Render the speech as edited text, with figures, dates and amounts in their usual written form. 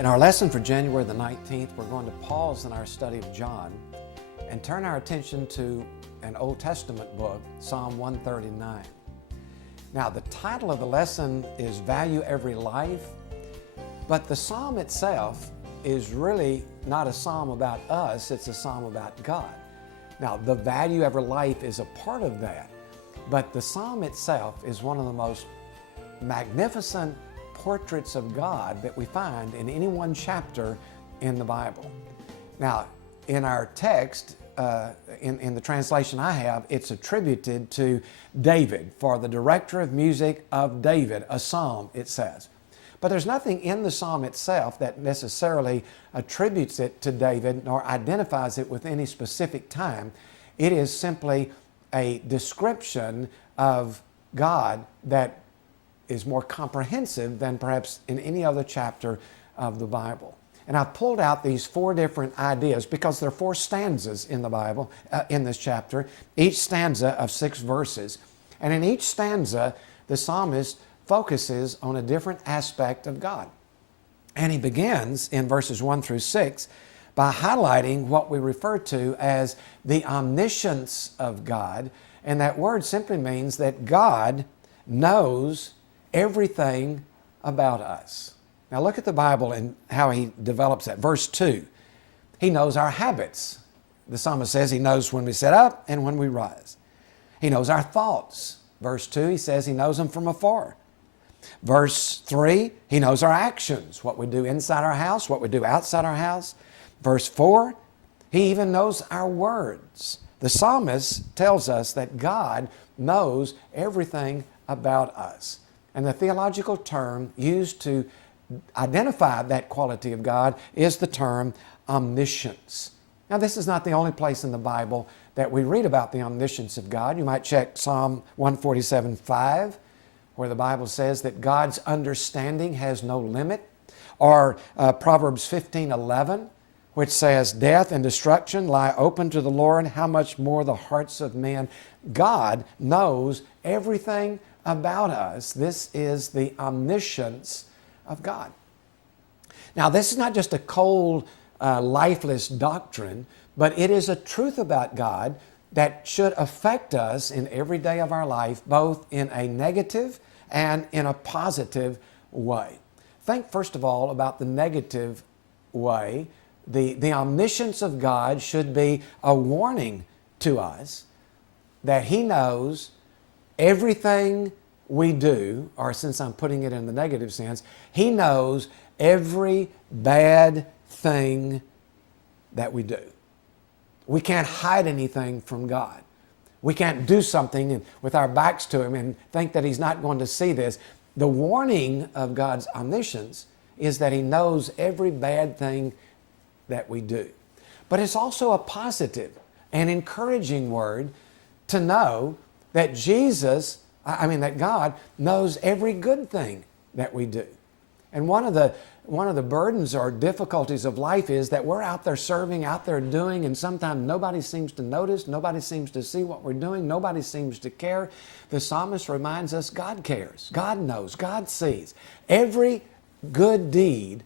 In our lesson for January the 19th, we're going to pause in our study of John and turn our attention to an Old Testament book, Psalm 139. Now, the title of the lesson is Value Every Life, but the psalm itself is really not a psalm about us, it's a psalm about God. Now, the value every life is a part of that, but the psalm itself is one of the most magnificent portraits of God that we find in any one chapter in the Bible. Now, in our text, in the translation I have, it's attributed to David, for the director of music of David, a psalm, it says. But there's nothing in the psalm itself that necessarily attributes it to David nor identifies it with any specific time. It is simply a description of God that is more comprehensive than perhaps in any other chapter of the Bible. And I've pulled out these four different ideas because there are four stanzas in the Bible, in this chapter, each stanza of 6 verses. And in each stanza, the psalmist focuses on a different aspect of God. And he begins in verses 1 through 6 by highlighting what we refer to as the omniscience of God. And that word simply means that God knows everything about us. Now look at the Bible and how he develops that. Verse 2, he knows our habits. The psalmist says he knows when we sit up and when we rise. He knows our thoughts. Verse 2, he says he knows them from afar. Verse 3, he knows our actions, what we do inside our house, what we do outside our house. Verse 4, he even knows our words. The psalmist tells us that God knows everything about us. And the theological term used to identify that quality of God is the term omniscience. Now, this is not the only place in the Bible that we read about the omniscience of God. You might check Psalm 147:5, where the Bible says that God's understanding has no limit, or Proverbs 15:11, which says, "Death and destruction lie open to the Lord, how much more the hearts of men." God knows everything about us. This is the omniscience of God. Now, this is not just a cold, lifeless doctrine, but it is a truth about God that should affect us in every day of our life, both in a negative and in a positive way. Think first of all about the negative way. The omniscience of God should be a warning to us that He knows everything we do, or since I'm putting it in the negative sense, He knows every bad thing that we do. We can't hide anything from God. We can't do something with our backs to Him and think that He's not going to see this. The warning of God's omniscience is that He knows every bad thing that we do. But it's also a positive and encouraging word to know that that God knows every good thing that we do. And one of the burdens or difficulties of life is that we're out there serving, out there doing, and sometimes nobody seems to notice, nobody seems to see what we're doing, nobody seems to care. The psalmist reminds us God cares, God knows, God sees. Every good deed